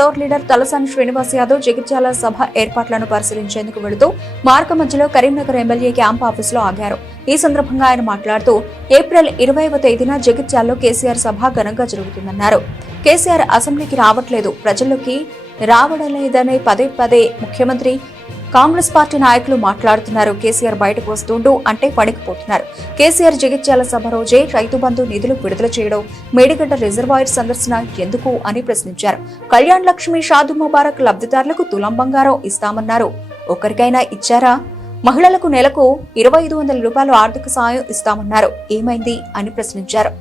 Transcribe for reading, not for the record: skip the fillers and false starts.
Floor leader Talasani Srinivas Yadav Jagtial సభ ఏర్పాట్లను పరిశీలించేందుకు వెళుతూ మార్గ మధ్యలో కరీంనగర్ ఎమ్మెల్యే క్యాంప్ ఆఫీసులో ఆగారు. ఈ సందర్భంగా ఆయన మాట్లాడుతూ ఏప్రిల్ 20వ తేదీన జగిత్యాలలో కేసీఆర్ సభ ఘనంగా జరుగుతుందన్నారు. కేసీఆర్ అసెంబ్లీకి రావట్లేదు, ప్రజల్లోకి రావడలేదనే పదే పదే ముఖ్యమంత్రి కాంగ్రెస్ పార్టీ నాయకులు మాట్లాడుతున్నారు. కేసీఆర్ బయటకు వస్తుండు అంటే పడికిపోతున్నారు. కేసీఆర్ జగిత్యాల సభ రోజే రైతు బంధు నిధులు విడుదల చేయడం, మేడిగడ్డ రిజర్వాయర్ సందర్శన ఎందుకు అని ప్రశ్నించారు. కళ్యాణ్ లక్ష్మి షాదీ ముబారక్ లబ్ధిదారులకు తులం బంగారం ఇస్తామన్నారు. ఒక్కరికైనా ఇచ్చారా? మహిళలకు నెలకు 2500 రూపాయలు ఆర్థిక సాయం ఇస్తామన్నారు. ఏమైంది అని ప్రశ్నించారు.